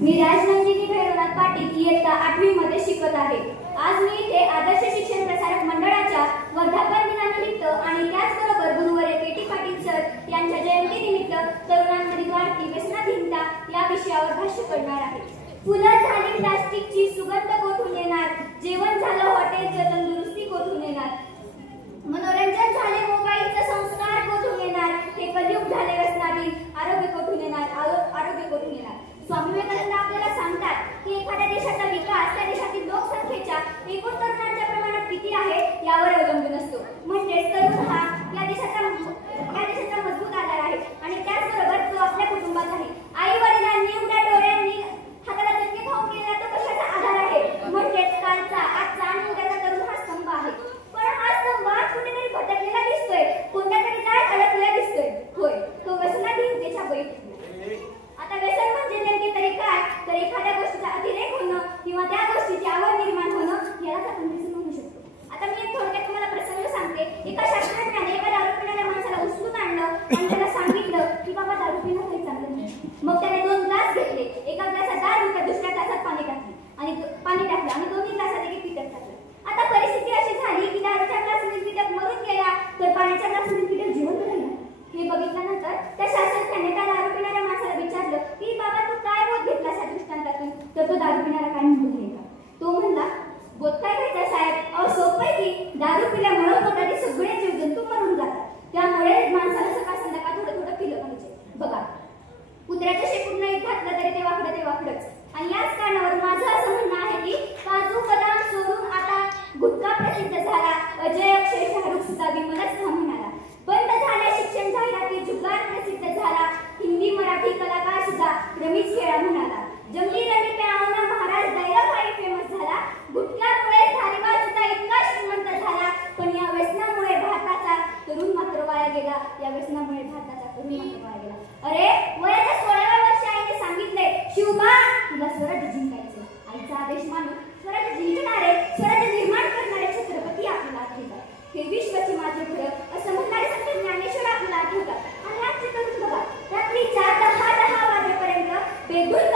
मी राजनंदिनी भैरवनाथ पाटील इयत्ता 8वी मध्ये शिकत आहे। आज मी इथे आदर्श शिक्षण प्रसारक मंडळाच्या वर्धापन दिनानिमित्त आणि त्याचबरोबर गुरुवर्य के.टी. पाटील सर यांच्या जयंतीनिमित्त तरुणांमधील वाढती व्यसनाधीनता या विषयावर भाष्य करणार आहे। फुलं झाली प्लास्टिकची सुगंध कोठून येणार, जेवण झालं हॉटेलचं तंदुरुस्ती कोठून येणार, मनोरंजन झाले मोबाईलचे संस्कार कोठून येणार, हे कलियुग झाले व्यसनाधीन आरोग्य कोठून येणार, आरोग्य कोठून येणार। स्वामी विवेकानंद आपल्याला सांगतात की एखाद्या देशाचा विकास त्या देशातील लोकसंख्येच्या एकूण तरुणांच्या प्रमाणात किती आहे यावर अवलंबून असतो। म्हणजे तरुण हा या देशाचा मजबूत आधार आहे आणि त्याचबरोबर तो आपल्या कुटुंबात आहे। आई वडिलांनी उड्या डोळ्यांनी हाताला चटके खाऊन केला तो कशाचा आधार आहे, म्हणजेच कालचा आजचा आणि उद्याचा तरुण हा स्तंभ आहे। पण हा स्तंभ आज कुठेतरी भटकलेला दिसतोय, कोणत्या तरी जाळ्यात अडकलेला दिसतोय। होय, तो व्यसनाधीनतेच्या बळी। आता व्यसन म्हणजे नेमके तरी काय, तर एखाद्या गोष्टीचा अतिरेक होणं किंवा त्या गोष्टीची आवड निर्माण होणं यालाच आपण व्यसन म्हणू शकतो। आता मी एक थोडक्यात तुम्हाला प्रसंग सांगते। एका शास्त्रज्ञाने एका दारू पिणाऱ्या माणसाला उचलून आणलं आणि त्याला सांगितलं की बाबा दारू पिणं काही चांगलं नाही। मग त्याने 2 ग्लास घेतले, एका ग्लासात दारू तर दुसऱ्या ग्लासात पाणी टाकलं आणि दोन्ही ग्लासात एक पिठक टाकलं। आता परिस्थिती अशी झाली की दारूच्या ग्लासमधील पिठक मरून गेला तर पाण्याच्या ग्लासमधील पिठक जिवंत राहिला। हे बघितल्यानंतर त्या शास्त्रज्ञाने त्या दारू पिणाऱ्या माणसाला विचारलं की बाबा तू काय बोध घेतलास या दृष्टांतातून, तर तो दारू पिणारा काय म्हणतो हे का? तो म्हणला, बोध काय घ्यायचा साहेब, सोपं आहे की दारू पिल्यामुळे पोटातील सगळे जीवजंतू मरून जातात, त्यामुळे माणसाला सकाळ संध्याकाळ थोडं थोडं पिलं पाहिजे। बघा, कुत्र्याच्या शेपूट नाही घातलं तरी ते वाकडंच। आणि याच कारणावर माझं असं म्हणणं आहे की काजू बदाम सोडून आता गुटखा प्रसिद्ध झाला, अजय अक्षय शाहरुख सुद्धा विमलच था म्हणाला, बंद झाल्या शिक्षण जाहिराती जुगार प्रसिद्ध झाला, हिंदी मराठी कलाकार सुद्धा रमीज खेळा म्हणाला, जंगली रमी पे आओ ना महाराज दैराबाई फेमस झाला, गुटख्यामुळे धारीवाल सुद्धा इतका श्रीमंत झाला, पण या व्यसनामुळे भारताचा तरुण मात्र वाया गेला, या व्यसनामुळे भारताचा तरुण मात्र वाया गेला। अरे वयाच्या 16व्या वर्षी आईने सांगितले, शिवबा तुला स्वराज्य जिंकायचे, आईचा आदेश मानून स्वराज्य जिंकणारे, स्वराज्य निर्माण करणारे छत्रपती आपल्याला आठवतात, हे विश्वाचे माझे घर असं म्हणणारे संत ज्ञानेश्वर आपल्याला आठवतात। आणि आजचे तरुण बघा, रात्री 4-10 वाजेपर्यंत बेधून